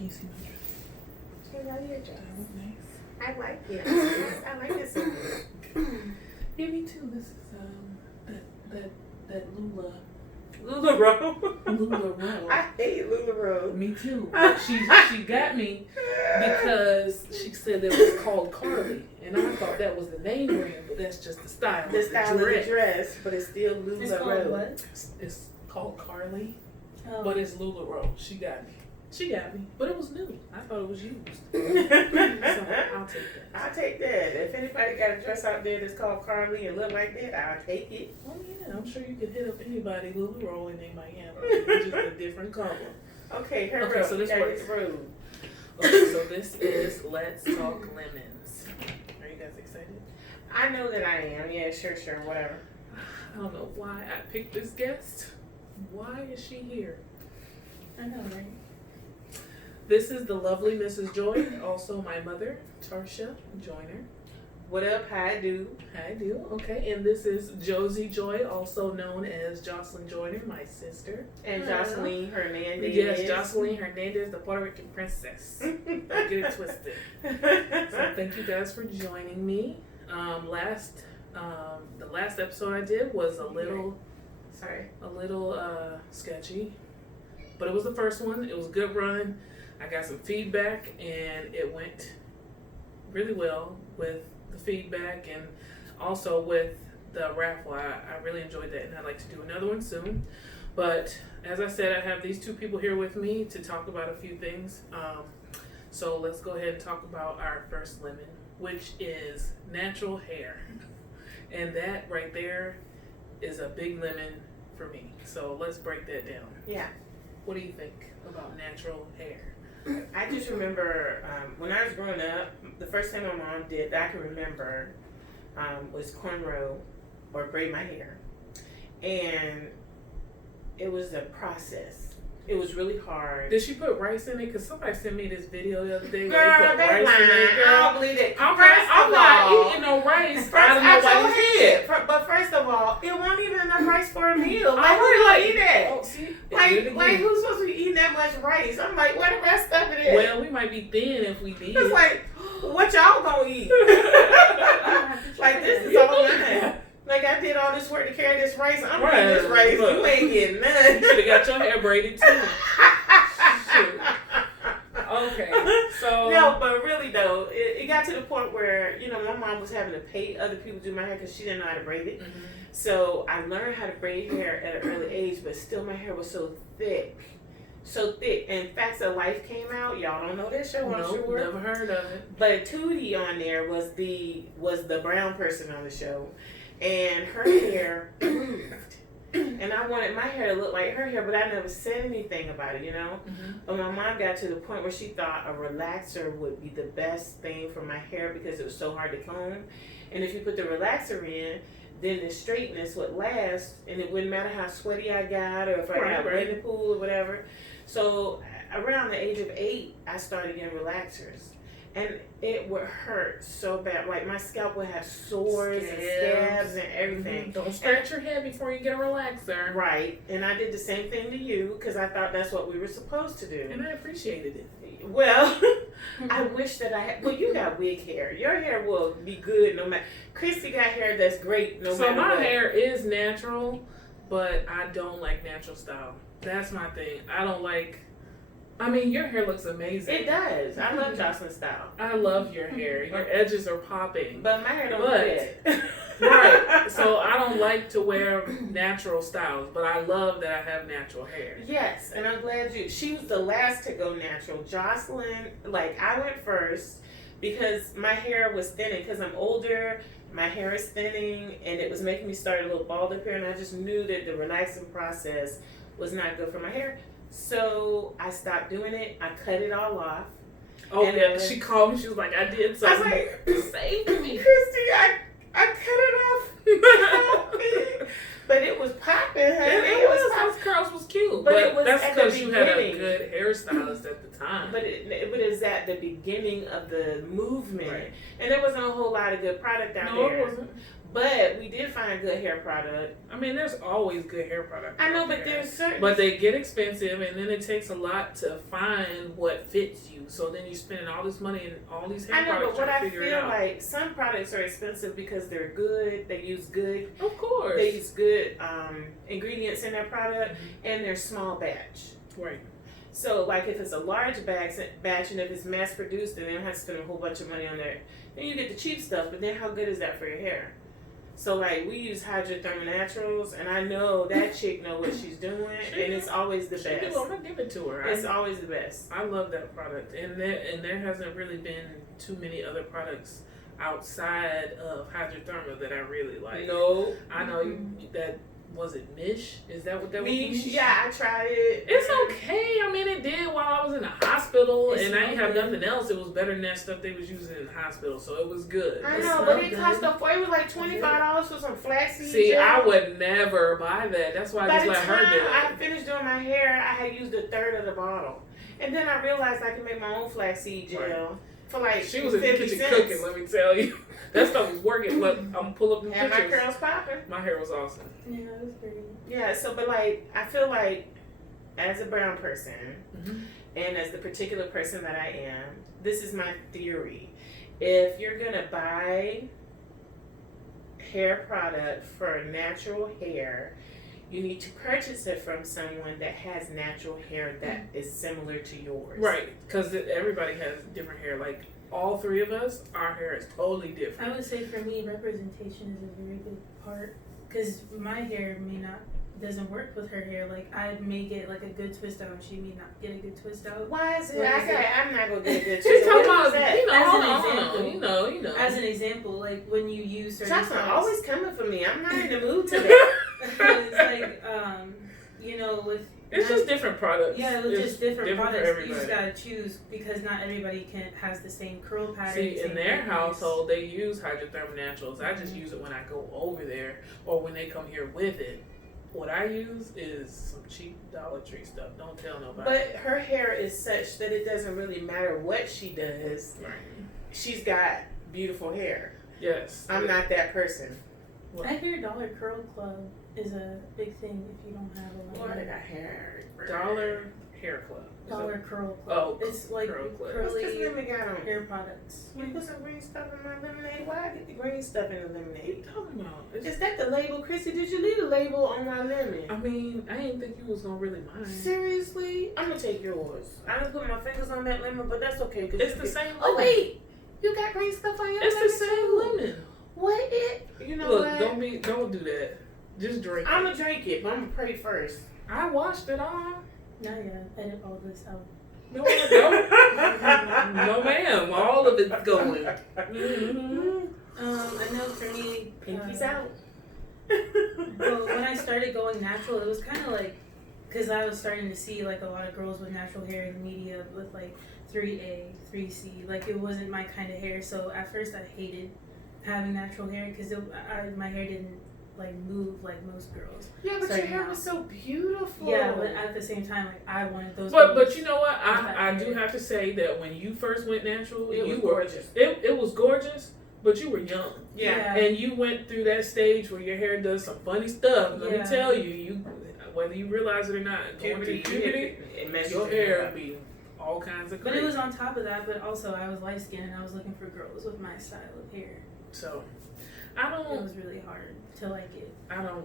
Can you see my dress? I love your dress. That look nice. I like it. I like it so much. Yeah, me too. This is that Lula LuLaRoe. I hate LuLaRoe. Me too. She got me because she said it was called Carly, and I thought that was the name brand, but that's just the style. The style of the dress, but it's still LuLaRoe. It's called what? It's called Carly, Oh. but it's LuLaRoe. She got me, but it was new. I thought it was used. So I'll take that. I'll take that. If anybody got a dress out there that's called Carly and look like that, I'll take it. Oh yeah, I'm sure you could hit up anybody LuLaRoe and they might have it. It's just a different color. Okay, her Okay, so this works. rude. Okay, so this is Let's Talk Lemons. Are you guys excited? I know that I am. Yeah, sure, whatever. I don't know why I picked this guest. Why is she here? I know, right? This is the lovely Mrs. Joy, also my mother, Tarsha Joyner. What up? How I do? I do. Okay, and this is Josie Joy, also known as Jocelyn Joyner, my sister. And Jocelyn Hernandez. Yes, Jocelyn Hernandez, the Puerto Rican princess. Don't get it twisted. So thank you guys for joining me. The last episode I did was a little sketchy, but it was the first one. It was a good run. I got some feedback, and it went really well with the feedback and also with the raffle. I really enjoyed that, and I'd like to do another one soon. But as I said, I have these two people here with me to talk about a few things. So let's go ahead and talk about our first lemon, which is natural hair. And that right there is a big lemon for me. So let's break that down. Yeah. What do you think about natural hair? I just remember when I was growing up, the first thing my mom did that I can remember was cornrow or braid my hair. And it was a process. It was really hard. Did she put rice in it? Because somebody sent me this video the other day Girl, where they put that's rice in it. lying. I don't believe it. I'm not eating no rice. First, I don't know I why you said. but first of all, it wasn't even enough rice for a meal. Like, I who was gonna eat that? Oh, see? Like, who's supposed to be eating that much rice? I'm like, where the rest of it is? Well, we might be thin if we did. It's like, what y'all gonna eat? Like, this is all mine. Like, I did all this work to carry this rice. I'm eating this rice. Look. You ain't getting none. You should have got your hair braided too. Shoot. Okay, so No, but really though, it got to the point where, you know, my mom was having to pay other people to do my hair because she didn't know how to braid it. Mhm. So I learned how to braid hair at an early age, but still my hair was so thick. So thick. And Facts of Life came out. Y'all don't know that show, I'm Nope, sure. never heard of it. But Tootie on there was the brown person on the show. And her hair moved. And I wanted my hair to look like her hair, but I never said anything about it, you know? Mm-hmm. But my mom got to the point where she thought a relaxer would be the best thing for my hair because it was so hard to comb. And if you put the relaxer in, then the straightness would last, and it wouldn't matter how sweaty I got or if I got wet in the pool or whatever. So around the age of 8, I started getting relaxers. And it would hurt so bad. Like, my scalp would have sores and scabs and everything. Mm-hmm. Don't scratch your head before you get a relaxer. Right. And I did the same thing to you because I thought that's what we were supposed to do. And I appreciated it. Well, I wish that I had. Well, you got wig hair. Your hair will be good no matter. Christy got hair that's great no matter So my what. hair is natural, but I don't like natural style. That's my thing. I don't like. I mean, your hair looks amazing. It does. I love Jocelyn style. I love your hair. Your edges are popping. But my hair don't fit. Right. So I don't like to wear natural styles, but I love that I have natural hair. Yes, and I'm glad you. She was the last to go natural. Jocelyn, like, I went first because my hair was thinning. Because I'm older, my hair is thinning, and it was making me start a little bald up here. And I just knew that the relaxing process was not good for my hair. So I stopped doing it. I cut it all off. Oh, and yeah. She called me. She was like, I did something. I was like, save me. Christy, I cut it off. But it was popping, honey. It was. Those curls was cute. But But it was that's at the because you had a beginning. good hairstylist at the time. But it was at the beginning of the movement. Right. And there wasn't a whole lot of good product out No, there. it wasn't. But we did find a good hair product. I mean, there's always good hair products. I know, out but there. there's certain. But they get expensive, and then it takes a lot to find what fits you. So then you're spending all this money and all these hair I know, products but what trying I to figure it feel out. like, some products are expensive because they're good. They use good. Of course. They use good ingredients in their product, and they're small batch. Right. So, like, if it's a large batch, and if it's mass produced, then they don't have to spend a whole bunch of money on there. Then you get the cheap stuff, but then how good is that for your hair? So, like, we use Hydrothermal Naturals, and I know that chick know what she's doing, and it's always the She best. do. I'm gonna give it to her. It's always the best. I love that product, and there hasn't really been too many other products outside of Hydrothermal that I really like. No. I know that was it Mish? Is that what that was? Mish, yeah, I tried it. It's okay. I mean, it did while I was in the hospital, It's and I didn't have good. nothing else. It was better than that stuff they was using in the hospital, so it was good. I It know, smelled but it good. cost it was like $25 for some flaxseed See, gel. I would never buy that. That's why I By just the let her time do I it. finished doing my hair, I had used a third of the bottle. And then I realized I could make my own flaxseed gel Right. for like She was in the 50 kitchen cents. cooking. Let me tell you, that stuff was working. Look, I'm gonna pull up the Had my pictures. curls popping. My hair was awesome. Yeah, it was pretty. Yeah, so but like I feel like as a brown person Mhm. and as the particular person that I am, this is my theory. If you're gonna buy hair product for natural hair, you need to purchase it from someone that has natural hair that is similar to yours. Right, because everybody has different hair. Like all three of us, our hair is totally I different. would say for me, representation is a very big part. Because my hair doesn't work with her hair. Like, I may get like a good twist out, and she may not get a good twist out. Why is it? What is it? I'm not gonna get a good She's twist. talking What is about, that? you know, As hold an on, example. you know. As an example, like when you use certain Jocelyn products- always coming for me. I'm not in the mood today. it's like, you know, with It's just different products. yeah, with It's just different for products. You everybody. just gotta choose because not everybody has the same curl pattern. See, in same their thickness. household, they use Hydrothermal Naturals. I just use it when I go over there or when they come here with it. What I use is some cheap Dollar Tree stuff. Don't tell nobody. But her hair is such that it doesn't really matter what she does. Right. She's got beautiful hair. Yes. I'm not that person. I hear Dollar Curl Club is a big thing if you don't have a lot. Boy, of they got hair. Dollar Hair Club. Is Dollar that- Curl Club. Oh, It's like Curl Club. What's this curly lemon got on? hair products. You put some green stuff in my lemonade. Why I get the green stuff in the What are you lemonade? talking about? Is that the label, Chrissy? Did you leave the label on my lemon? I mean, I didn't think you was gonna really mind. Seriously? I'm gonna take yours. I didn't put my fingers on that lemon, but that's okay. 'Cause It's you the can- same Oh lemon. wait, you got green stuff on your It's lemon the same too. lemon. What it? You know Look, what? don't do that. Just drink I'm it. gonna drink it, but I'm gonna pray first. I washed it all. Now you gotta edit all this out. No, I don't. No, ma'am. All of it's going. Mm-hmm. I know for me, Pinkies out. well, when I started going natural, it was kind of like, because I was starting to see like a lot of girls with natural hair in the media with like 3A, 3C. Like it wasn't my kind of hair. So at first I hated having natural hair because my hair didn't like move like most girls. Yeah, but Sorry, your hair no. was so beautiful. Yeah, but at the same time, like I wanted those. But you know what? that I do hair. have to say that when you first went natural, it was you were gorgeous. it was gorgeous, but you were young. Yeah. And you went through that stage where your hair does some funny stuff. Let me Yeah. tell you, whether you realize it or not, going through puberty, it messes your hair be all kinds of But crazy. it was on top of that. But also, I was light skinned and I was looking for girls with my style of hair. So I It don't was really hard to like it.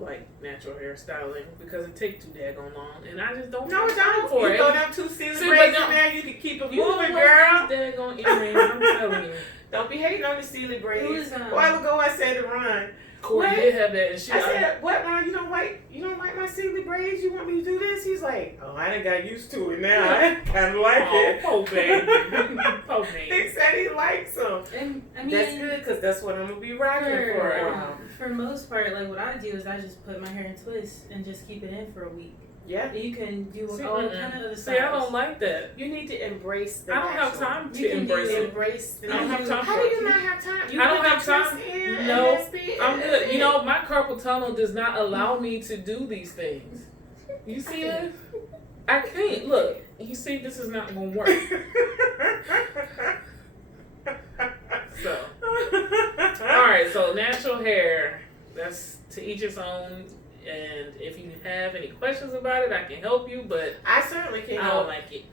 like natural hairstyling because it takes too daggone long, and I just don't. No, have it time don't. for You it. throw them 2 season See, braids but in no- there, you can keep it You don't moving, want girl. these daggone earrings. I'm telling you. Don't be hating on the Sealy braids. It was, A while ago, I said to Ron, Corey What? did have that, and she. I said, "What, Ron? You don't like my Sealy braids? You want me to do this?" He's like, "Oh, I done got used to it now. I kind of like Oh, it." poor baby. Poor He baby. said he likes them. And I mean, That's good because that's what I'm gonna be rocking for a while. for most part, like what I do is I just put my hair in twists and just keep it in for a week. Yeah, And you can do See, all mm-mm. kind of other See, I styles. don't like that. you need to embrace the I don't have natural. time You to can embrace do it. Embrace the I don't have natural. time How for do it. you not have time? You I don't put have the twist time. in, No, and that's it, I'm and good. that's You it. know, my carpal tunnel does not allow me to do these things. You see it? I can't. Look, you see, this is not going to work. So, Alright, so natural hair. That's to each his own. And if you have any questions about it, I can help you, but I certainly can I help. don't like it.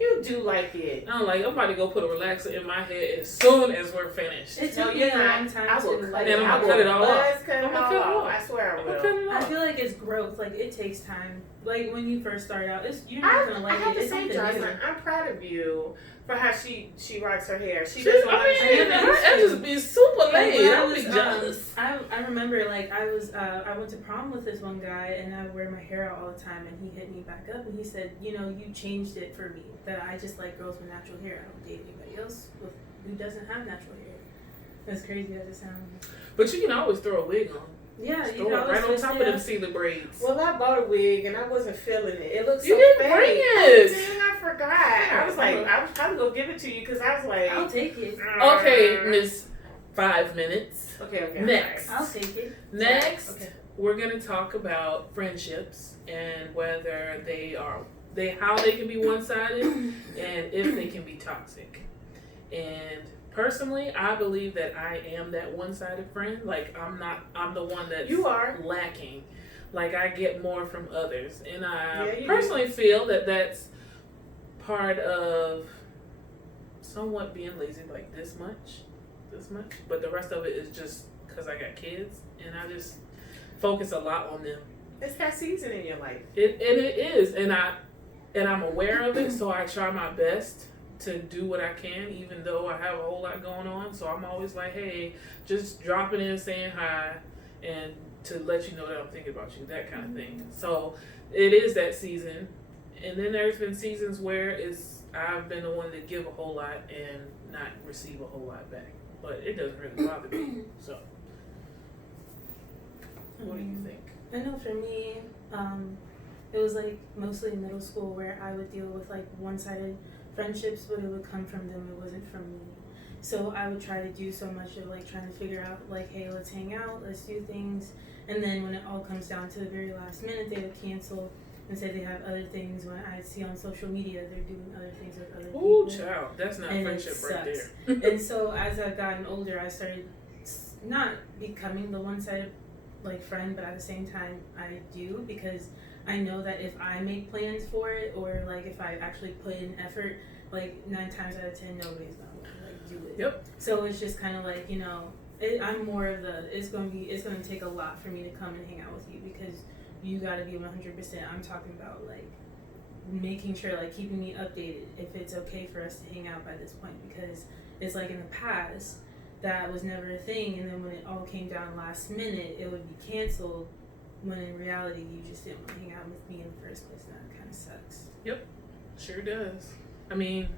You do like it. I don't like it. I'm about to go put a relaxer in my head as soon as we're finished. It No, took me you're a not. long time I will to cut like. it. And I'm I gonna will cut it all off. buzz cut it I'm gonna all cut it off. off. I swear I I'm will. gonna cut it I off. feel like it's growth. Like it takes time. Like when you first start out, you're not gonna I like have it. to It's say, something new. Jocelyn, I'm proud of you for how she rocks her hair. She She's, doesn't I want mean, I her know. edges be super Like, laid. when I Don't was, be jealous. I remember like I went to prom with this one guy and I would wear my hair out all the time and he hit me back up and he said, you know, you changed it for me, that I just like girls with natural hair. I don't date anybody else who doesn't have natural hair. As crazy as it sounds. But you can always throw a wig on. Yeah, Just you throw can it always right on twist top it of them up. Sealer braids. Well, I bought a wig and I wasn't feeling it. It looked so You didn't fake. bring Oh, it. dang, I forgot. I was like, I was probably gonna give it to you because I was like, I'll take it. Okay, Miss 5 minutes. Okay. Next. I'll take it. Next, Okay. we're gonna talk about friendships and whether how they can be one-sided and if they can be toxic. And personally, I believe that I am that one-sided friend. Like I'm the one that's You are. lacking. Like I get more from others, and I Yeah, you personally feel that that's part of somewhat being lazy. Like this much, but the rest of it is just because I got kids, and I just focus a lot on them. It's that season in your life. It is, and I'm aware of it, so I try my best to do what I can, even though I have a whole lot going on. So I'm always like, hey, just dropping in, saying hi, and to let you know that I'm thinking about you, that kind of thing. So it is that season, and then there's been seasons where I've been the one to give a whole lot and not receive a whole lot back, but it doesn't really bother me. So, what do you think? I know for me, it was like mostly in middle school where I would deal with like one-sided friendships, but it would come from them, it wasn't from me. So I would try to do so much of like trying to figure out like, hey, let's hang out, let's do things. And then when it all comes down to the very last minute, they would cancel and say they have other things. When I see on social media, they're doing other things with other Ooh, people. child, that's not And it friendship right sucks. there. And so as I've gotten older, I started not becoming the one-sided like friend, but at the same time I do, because I know that if I make plans for it, or like if I actually put in effort, like 9 times out of 10 nobody's gonna like do it. Yep. So it's just kind of like, you know, I'm more of it's gonna take a lot for me to come and hang out with you, because you gotta be 100%. I'm talking about like making sure, like keeping me updated if it's okay for us to hang out by this point, because it's like in the past that was never a thing, and then when it all came down last minute, it would be canceled, when in reality you just didn't want to hang out with me in the first place, and that kind of sucks. Sure does. I mean,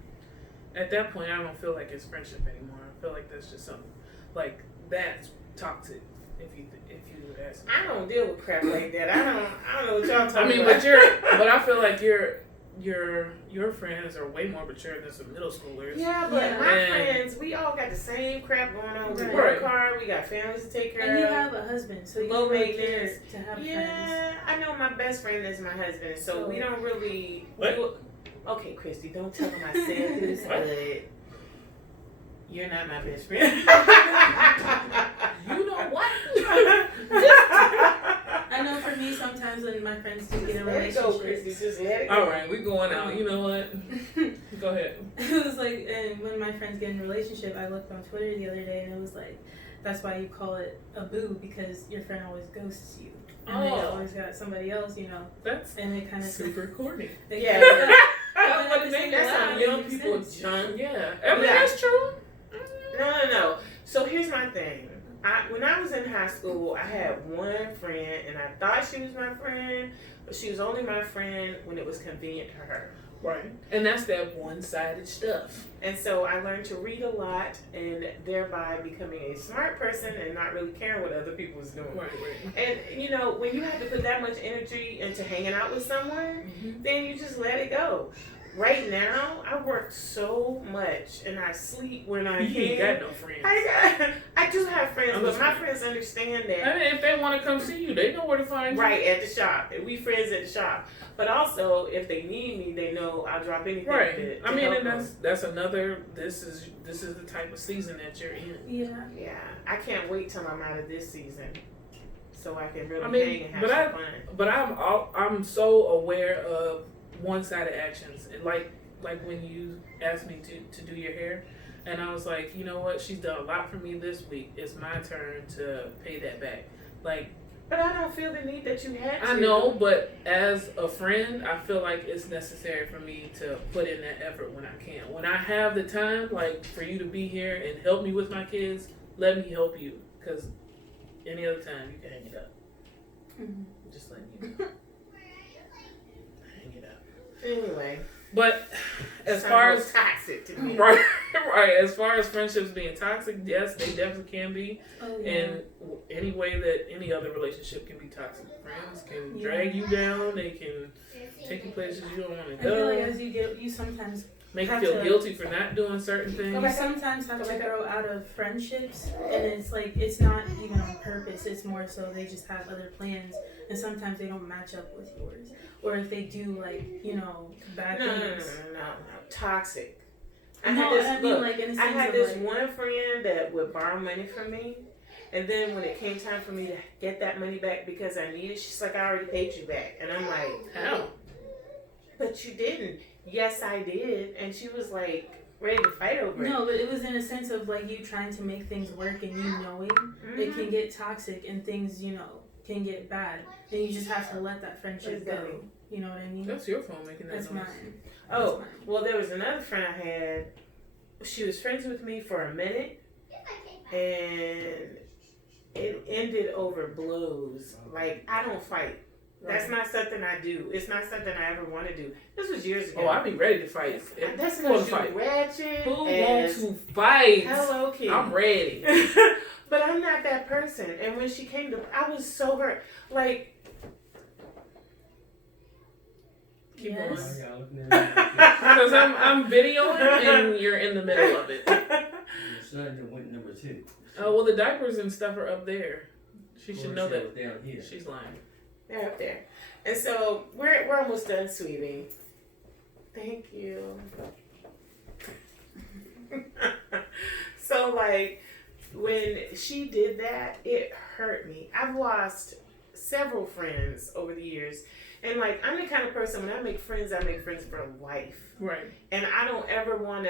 at that point, I don't feel like it's friendship anymore. I feel like that's just something like that's toxic. If you ask me. I don't deal with crap like that. I don't know what y'all talking I mean, about. but I feel like your friends are way more mature than some middle schoolers. Yeah, but Yeah. my And- friends, we all got the same crap going on. We Right. work hard. We got families to take care And you of. have a husband, so you Low don't really care maintenance. to have friends. Yeah, I know my best friend is my husband, so we don't really. What? Okay, Christy, don't tell him I said this, What? but you're not my best friend. You know what? I know for me, sometimes when my friends do get in Let it go, Christy. relationships, Just let it go. All right, we going out. You know what? Go ahead. it was like, and when my friends get in a relationship, I looked on Twitter the other day and it was like, that's why you call it a boo, because your friend always ghosts you. And they Oh. always got somebody else, you know, That's and it kind of super corny. Yeah. But at the same That's time, how it young makes people sense. jump. Yeah, I mean Yeah. that's true. No. So here's my thing. When I was in high school, I had one friend, and I thought she was my friend, but she was only my friend when it was convenient to her. Right. And that's that one-sided stuff. And so I learned to read a lot, and thereby becoming a smart person and not really caring what other people was doing. Right. And you know, when you have to put that much energy into hanging out with someone, Mm-hmm. then you just let it go. right now I work so much and I sleep when I You ain't can. got no friends. I do have friends, I'm but just my kidding. friends understand that. I mean, if they want to come see you, they know where to find you. Right, at the shop. We friends at the shop. But also, if they need me, they know I'll drop anything. Right. To I mean, help and them. that's another. This is the type of season that you're in. Yeah. Yeah, I can't wait till I'm out of this season, so I can really I mean, hang and have but some fun. But I'm so aware of one-sided actions, and like when you asked me to do your hair, and I was like, you know what, she's done a lot for me this week. It's my turn to pay that back. Like, But I don't feel the need that you had to. I know, but as a friend, I feel like it's necessary for me to put in that effort when I can. When I have the time, like for you to be here and help me with my kids, let me help you. Because any other time, you can hang it up. Mhm. Just letting you know. Hang it up. Anyway, But as sounds far real as toxic to me. right, as far as friendships being toxic, yes, they definitely can be. Oh yeah. In any way that any other relationship can be toxic. Friends can Yeah. drag you down. They can take you places you don't want to I feel like go. as you sometimes Make you have feel to- guilty for not doing certain you things. sometimes have Go to back up. grow out of friendships, and it's like it's not even on purpose. It's more so they just have other plans, and sometimes they don't match up with yours. Or if they do, like bad No, things. no. Toxic. I mean, like in the I sense had of this like, one friend that would borrow money from me, and then when it came time for me to get that money back because I needed, she's like, "I already paid you back," and I'm like, How? "But you didn't." Yes, I did, and she was like ready to fight over it. No, but it was in a sense of like you trying to make things work and you knowing it can get toxic and things can get bad, and you just have to let that friendship go. Exactly. You know what I mean? That's your phone making that That's noise. mine. Oh, That's mine. well, there was another friend I had. She was friends with me for a minute, and it ended over blows. Like, I don't fight. That's Right. not something I do. It's not something I ever want to do. This was years ago. Oh, I'd be ready to fight. That's Who want because to you fight? ratchet. Who and wants to fight? Hello, Kitty. I'm ready. But I'm not that person. And when she came to, I was so hurt. Like, Keep Yes. going. Your Because I'm videoing and you're in the middle of it. son that went number 2. Oh, well, the diapers and stuff are up there. She should know that. Was down here. She's lying. They're up there. And so we're almost done, sweetie. Thank you. So like when she did that, it hurt me. I've lost several friends over the years. And like I'm the kind of person when I make friends for life. Right. And I don't ever want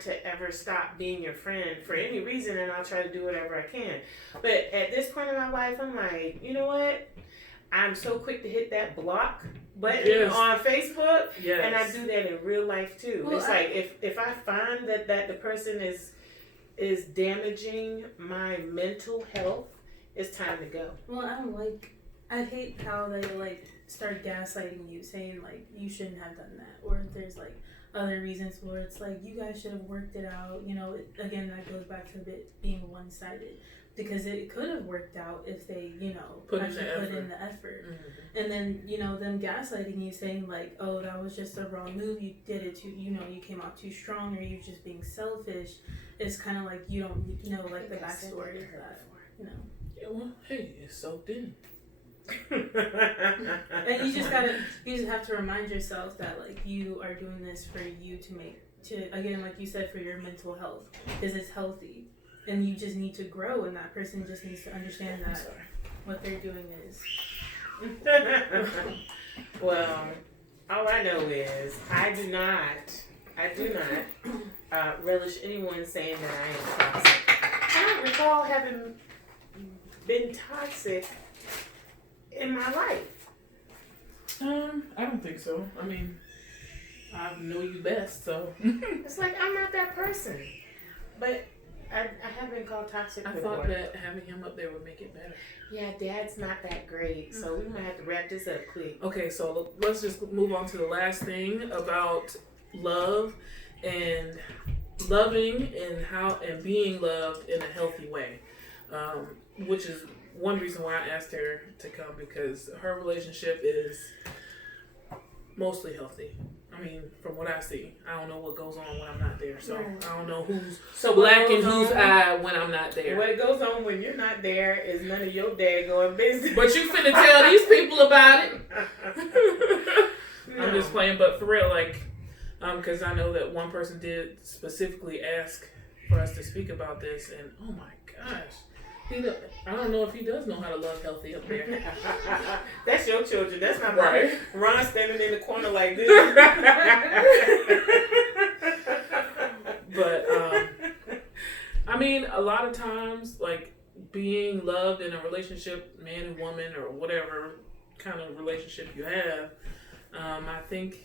to ever stop being your friend for any reason, and I'll try to do whatever I can. But at this point in my life, I'm like, you know what? I'm so quick to hit that block button Yes. on Facebook, Yes. and I do that in real life too. Well, it's like if I find that the person is damaging my mental health, it's time to go. Well, I hate how they like start gaslighting you, saying like you shouldn't have done that, or if there's like other reasons where it's like you guys should have worked it out. Again, that goes back to being one-sided, because it could have worked out if they Put in actually the put effort. in the effort. Mhm. And then them gaslighting you, saying like, oh, that was just a wrong move, you did it too, you came out too strong, or you're just being selfish. It's kind of like you don't know like the backstory of that. Yeah, well, hey, it's soaked in. And you just have to remind yourself that like you are doing this for you again, like you said, for your mental health, because it's healthy, and you just need to grow, and that person just needs to understand I'm that sorry. what they're doing is. Well, all I know is I do not relish anyone saying that I am toxic. I don't recall having been toxic in my life. I don't think so. I mean, I know you best, so. It's like I'm not that person. But I have been called toxic I before. thought that having him up there would make it better. Yeah, Dad's not that great, so we might have to wrap this up quick. Okay, so let's just move on to the last thing about love and loving and being loved in a healthy way, which is one reason why I asked her to come, because her relationship is mostly healthy. I mean, from what I see, I don't know what goes on when I'm not there, so Right. I don't know who's So what black and goes who's on- eye when I'm not there. What goes on when you're not there is none of your daggone business. But you finna tell these people about it. No. I'm just playing, but for real, like, because I know that one person did specifically ask for us to speak about this, and oh my gosh, I don't know if he does know how to love healthy up there. That's your children. That's not Right. mine. Ron standing in the corner like this. But I mean, a lot of times, like being loved in a relationship, man and woman, or whatever kind of relationship you have, I think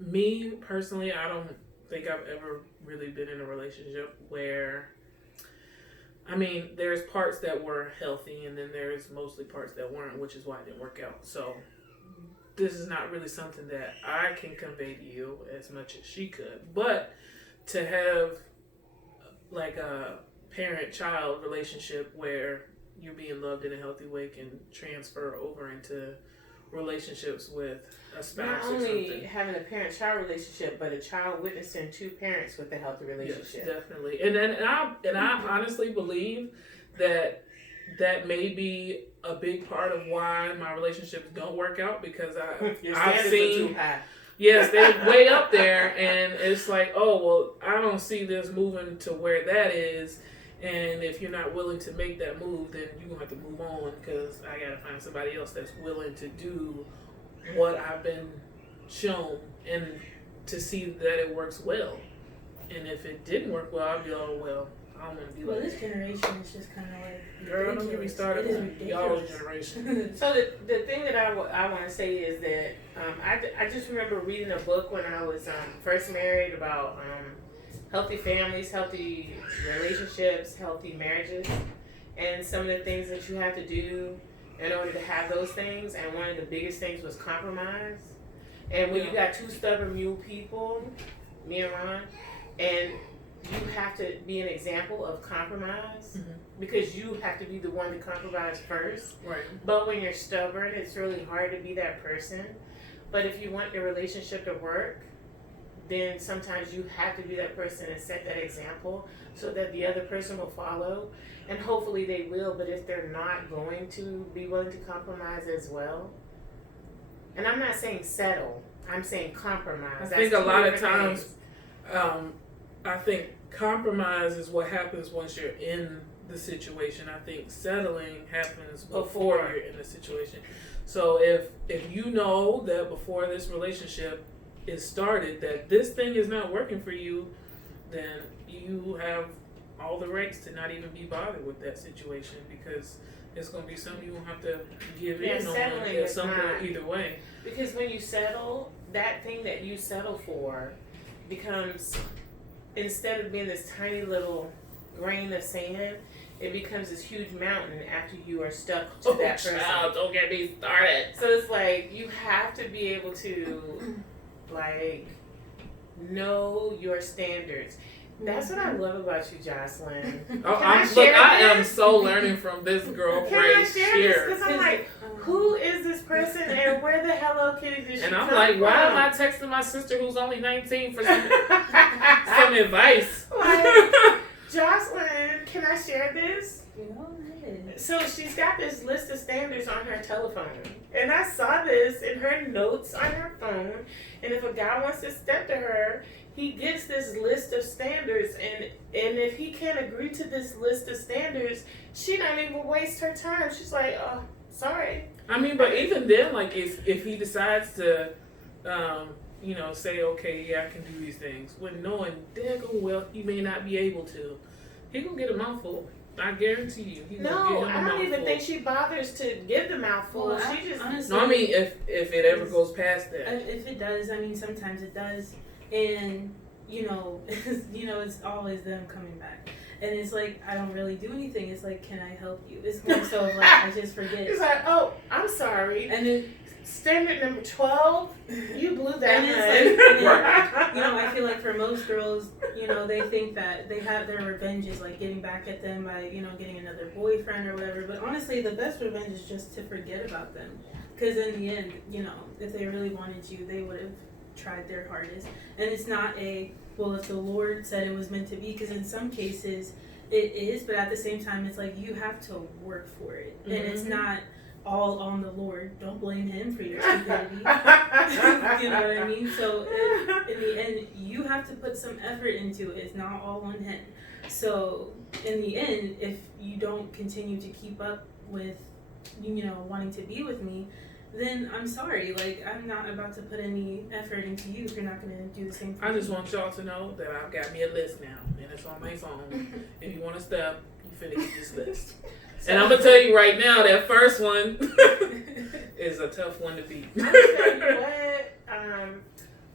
me personally, I don't think I've ever really been in a relationship where, I mean, there's parts that were healthy and then there's mostly parts that weren't, which is why it didn't work out. So this is not really something that I can convey to you as much as she could. But to have like a parent-child relationship where you're being loved in a healthy way can transfer over into relationships with a spouse Not or only something. having a parent-child relationship, but a child witnessing two parents with a healthy Yes, relationship. definitely. And I honestly believe that may be a big part of why my relationships don't work out, because Your I've standards are seen too high. yes, they're way up there, and it's like, oh well, I don't see this moving to where that is. And if you're not willing to make that move, then you're gonna have to move on, because I gotta find somebody else that's willing to do what I've been shown and to see that it works well. And if it didn't work well, I'd be oh well, I don't want to be Well, like this that. generation is just kind of like Girl, don't get me started It is on y'all's ridiculous. generation. So the thing that I want to say is that I just remember reading a book when I was first married about healthy families, healthy relationships, healthy marriages, and some of the things that you have to do in order to have those things. And one of the biggest things was compromise. And when you got two stubborn mule people, me and Ron, and you have to be an example of compromise, Mhm. because you have to be the one to compromise first. Right. But when you're stubborn, it's really hard to be that person. But if you want your relationship to work, then sometimes you have to be that person and set that example so that the other person will follow. And hopefully they will, but if they're not going to be willing to compromise as well. And I'm not saying settle, I'm saying compromise. I That's think a two lot of different times, things. I think compromise is what happens once you're in the situation. I think settling happens before Before. you're in the situation. So if you know that before this relationship is started that this thing is not working for you, then you have all the rights to not even be bothered with that situation, because it's going to be something you won't have to give Yeah, in on settling at is some point not- either way. Because when you settle, that thing that you settle for becomes, instead of being this tiny little grain of sand, it becomes this huge mountain after you are stuck to that person. Child, don't get me started. So it's like you have to be able to, like, know your standards. That's what I love about you, Jocelyn. Oh, Can I look, share I am this? so learning from this girl Can I right share here. this? Because I'm like, who is this person and where the Hello Kitty did she And I'm come like, why am from? I texting my sister who's only 19 for some advice? Like, Jocelyn, can I share this? So she's got this list of standards on her telephone. And I saw this in her notes on her phone. And if a guy wants to step to her, he gets this list of standards. And if he can't agree to this list of standards, she don't even waste her time. She's like, oh, sorry. I mean, but even then, like, if he decides to, say, okay, yeah, I can do these things, when knowing daggone well he may not be able to, he gonna get a mouthful. I guarantee you. He gonna No, get him a I don't mouthful. even think she bothers to give the mouthful. Well, She just honestly, No, I mean, if it ever goes past that. if it does, I mean, sometimes it does, and it's always them coming back, and it's like I don't really do anything. It's like, can I help you? It's more so of like I just forget, It's like, oh, I'm sorry. and then standard number 12, you blew that. And it's hun. like, you know, I feel like for most girls, you know, they think that they have their revenge is like getting back at them by, you know, getting another boyfriend or whatever. But honestly, the best revenge is just to forget about them. Because in the end, you know, if they really wanted you, they would have tried their hardest. And it's not well, if the Lord said it was meant to be, because in some cases it is, but at the same time, it's like you have to work for it. And it's not all on the Lord. Don't blame him for your stupidity. You know what I mean? So in the end, you have to put some effort into it. It's not all on him. So in the end, if you don't continue to keep up with, you know, wanting to be with me, then I'm sorry. Like, I'm not about to put any effort into you if you're not going to do the same thing. I just want y'all to know that I've got me a list now, and it's on my phone. If you want to step, you finna get this list. And I'm gonna tell you right now, that first one is a tough one to beat. I'm gonna tell you what,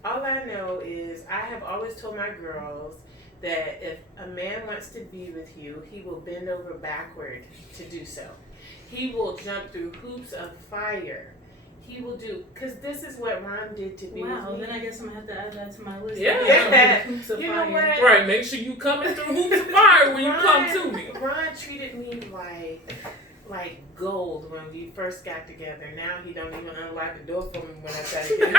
all I know is I have always told my girls that if a man wants to be with you, he will bend over backward to do so. He will jump through hoops of fire. He will do, because this is what Ron did to me. Wow, then I guess I'm going to have to add that to my list. Yeah. Hoops of You know fire. what? Right, make sure you coming through hoops of fire when you come to me. Ron treated me like gold when we first got together. Now he don't even unlock the door for me when I try to get in.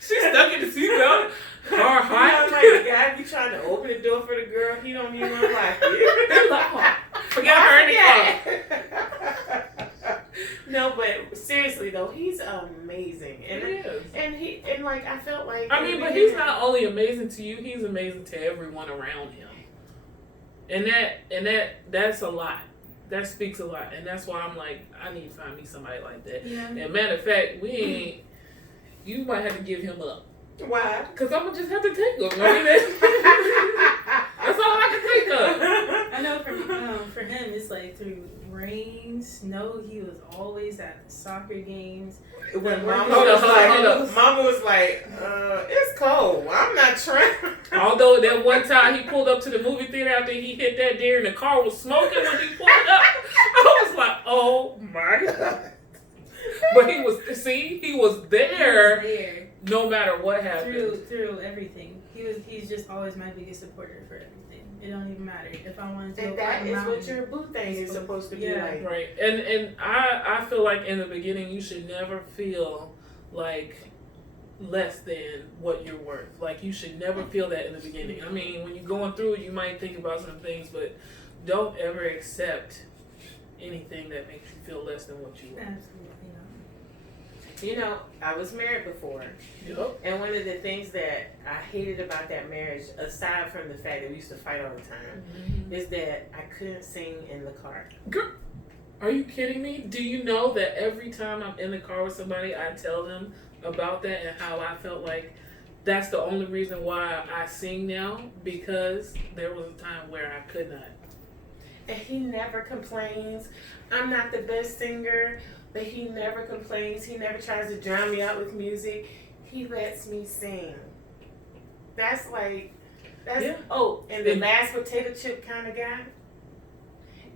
She's stuck in the seatbelt. Car You know, hot. like the guy be trying to open the door for the girl, he don't even unlock it. Forget her in the car. No, but seriously though, he's amazing, It is. and like I felt like I mean, but he's not only amazing to you; he's amazing to everyone around him. And that's a lot. That speaks a lot, and that's why I'm like, I need to find me somebody like that. Yeah. And matter of fact, you might have to give him up. Why? Because I'm going to just have to take him. I mean, that's all I can think of. I know for him, it's like through rain, snow, he was always at the soccer games. When Hold up. Mama was like, it's cold. I'm not trying. Although that one time he pulled up to the movie theater after he hit that deer and the car was smoking when he pulled up, I was like, oh my God. But he was there He was there no matter what happened. through everything. He's just always my biggest supporter for everything. It don't even matter if I wanted to. And go that climb a is mountain. what your boo thing is supposed to be Yeah. like. Right. And I feel like in the beginning you should never feel like less than what you're worth. Like you should never feel that in the beginning. I mean, when you're going through it, you might think about some things, but don't ever accept anything that makes you feel less than what you are. Absolutely not. You know, I was married before. Yep. And one of the things that I hated about that marriage, aside from the fact that we used to fight all the time, is that I couldn't sing in the car. Girl, are you kidding me? Do you know that every time I'm in the car with somebody, I tell them about that and how I felt like that's the only reason why I sing now, because there was a time where I could not. And he never complains. I'm not the best singer, but he never complains. He never tries to drown me out with music. He lets me sing. That's Yeah. oh, and the And- last potato chip kind of guy.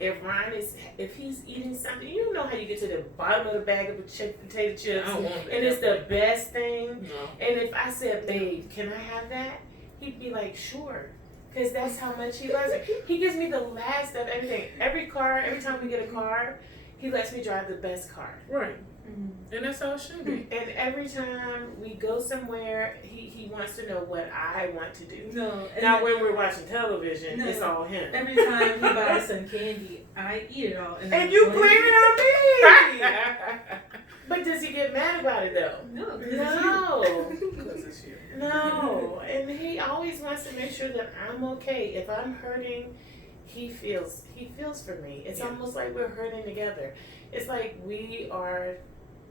If he's eating something, you know how you get to the bottom of the bag of potato chips, I don't want that. and it's the best thing. No. And if I said, babe, can I have that? He'd be like, sure. Because that's how much he loves it. He gives me the last of everything. Every time we get a car, he lets me drive the best car. Right. Mm-hmm. And that's how it should be. And every time we go somewhere, he wants to know what I want to do. No. Now, when we're watching television, No. it's all him. Every time he buys some candy, I eat it all. And you blame it on me! But does he get mad about it, though? No. No. Because it's you. No, and he always wants to make sure that I'm okay. If I'm hurting, he feels for me. It's Yeah. almost like we're hurting together. It's like we are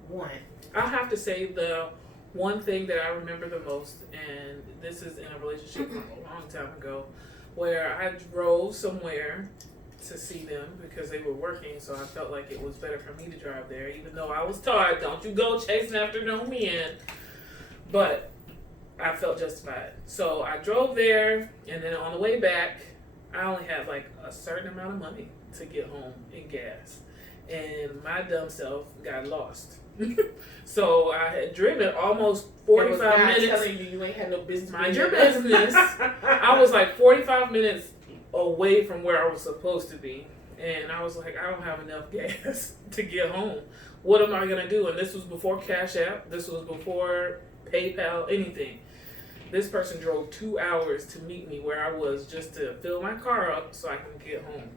one. I have to say the one thing that I remember the most, and this is in a relationship from a long time ago, where I drove somewhere to see them because they were working, so I felt like it was better for me to drive there, even though I was tired. Don't you go chasing after no men. But I felt justified. So I drove there, and then on the way back, I only had like a certain amount of money to get home in gas. and my dumb self got lost. So I had driven almost 45 minutes. Telling you ain't had no business. Mind your business. I was like 45 minutes away from where I was supposed to be, and I was like, I don't have enough gas to get home. What am I gonna do? And this was before Cash App. This was before PayPal, anything. This person drove 2 hours to meet me where I was just to fill my car up so I can get home.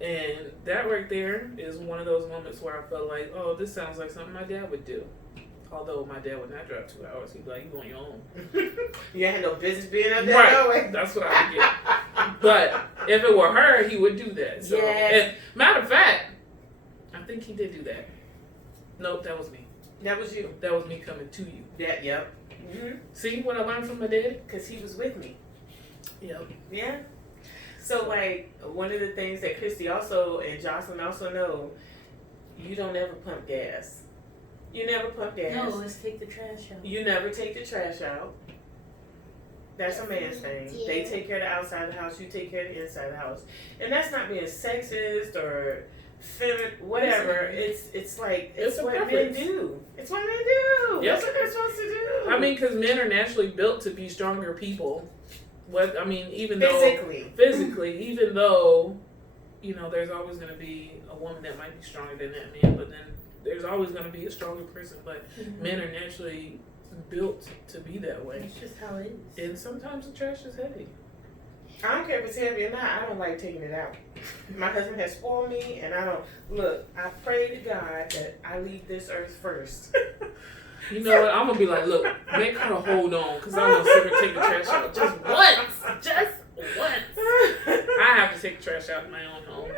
And that right there is one of those moments where I felt like, oh, this sounds like something my dad would do. Although my dad would not drive 2 hours. He'd be like, you on your own. You ain't had no business being up there. Right. No way. That's what I would get. But if it were her, he would do that. So, Yes. and matter of fact, I think he did do that. Nope, that was me. That was you. That was me coming to you. Yeah, yep. See what I learned from my daddy? Because he was with me. Yep. Yeah. So, like, one of the things that Christy also and Jocelyn also know, you don't ever pump gas. You never pump gas. No, let's take the trash out. You never take the trash out. That's a man's thing. They take care of the outside of the house. You take care of the inside of the house. And that's not being sexist or feminine, whatever. It's like, it's a what men preference. do. It's what men do. Yep. That's what they're supposed to do. I mean, because men are naturally built to be stronger people. Even physically, even though, you know, there's always going to be a woman that might be stronger than that man, but then there's always going to be a stronger person. But men are naturally built to be that way. It's just how it is. And sometimes the trash is heavy. I don't care if it's heavy or not. I don't like taking it out. My husband has spoiled me, and I don't. Look, I pray to God that I leave this earth first. You know what? I'm going to be like, look, make her hold on, because I want to see her take the trash out just once. Just once. I have to take the trash out in my own home.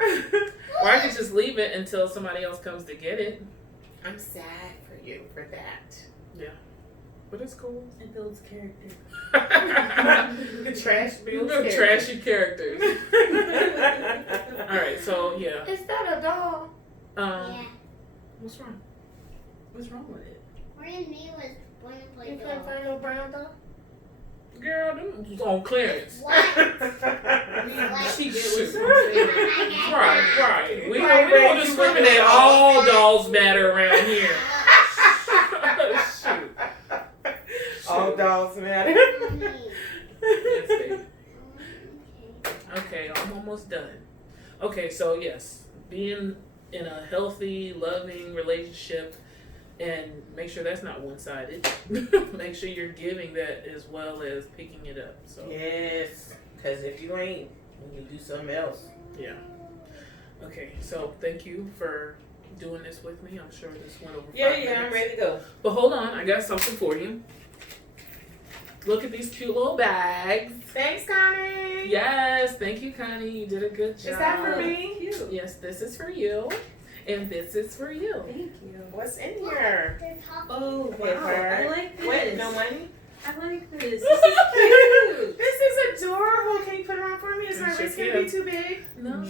Or I can just leave it until somebody else comes to get it. I'm sad for you for that. But it's cool. It builds character. The trash builds character. Trashy characters. Alright, so yeah. Is that a doll? Yeah. What's wrong? What's wrong with it? Whereas me was born to play You couldn't doll. find no brown doll? Girl, them was on clearance. What? She did Shoot. what Right. We Right, don't right, you discriminate. went- All dolls matter around here. Shoot. All dolls matter. Yes, baby. Okay, I'm almost done. Okay, so yes, being in a healthy, loving relationship, and make sure that's not one-sided. Make sure you're giving that as well as picking it up. So Yes, because if you ain't, you do something else. yeah. Okay, so thank you for doing this with me. I'm sure this went over 5 minutes. I'm ready to go. But hold on, I got something for you. Look at these cute little bags. Thanks, Connie. Yes, thank you, Connie. You did a good job. Is that for me? Cute. Yes, this is for you, and this is for you. Thank you. What's in here? They're talking. Oh wow, Paper. I like this. Wait, no money? I like this. This is cute. This is adorable. Can you put it on for me? Is my Sure wrist gonna can. be too big? No.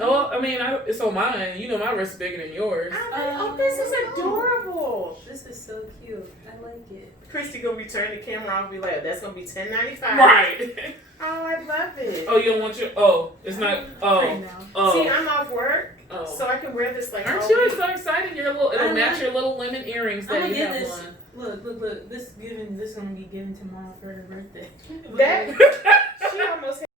Oh, I mean, it's on mine. You know, my wrist is bigger than yours. Oh, this is adorable. This is so cute. I like it. Christy gonna be turning the camera off and be like, that's gonna be $10.95. Right. Oh, I love it. Oh, you don't want your? Oh, it's not. Right Oh, now. oh. See, I'm off work, Oh. so I can wear this like Aren't all you week. so excited? It'll I match like- your little lemon earrings I'm that gonna you get have this. on. Look. This gonna be given tomorrow for her birthday. That she almost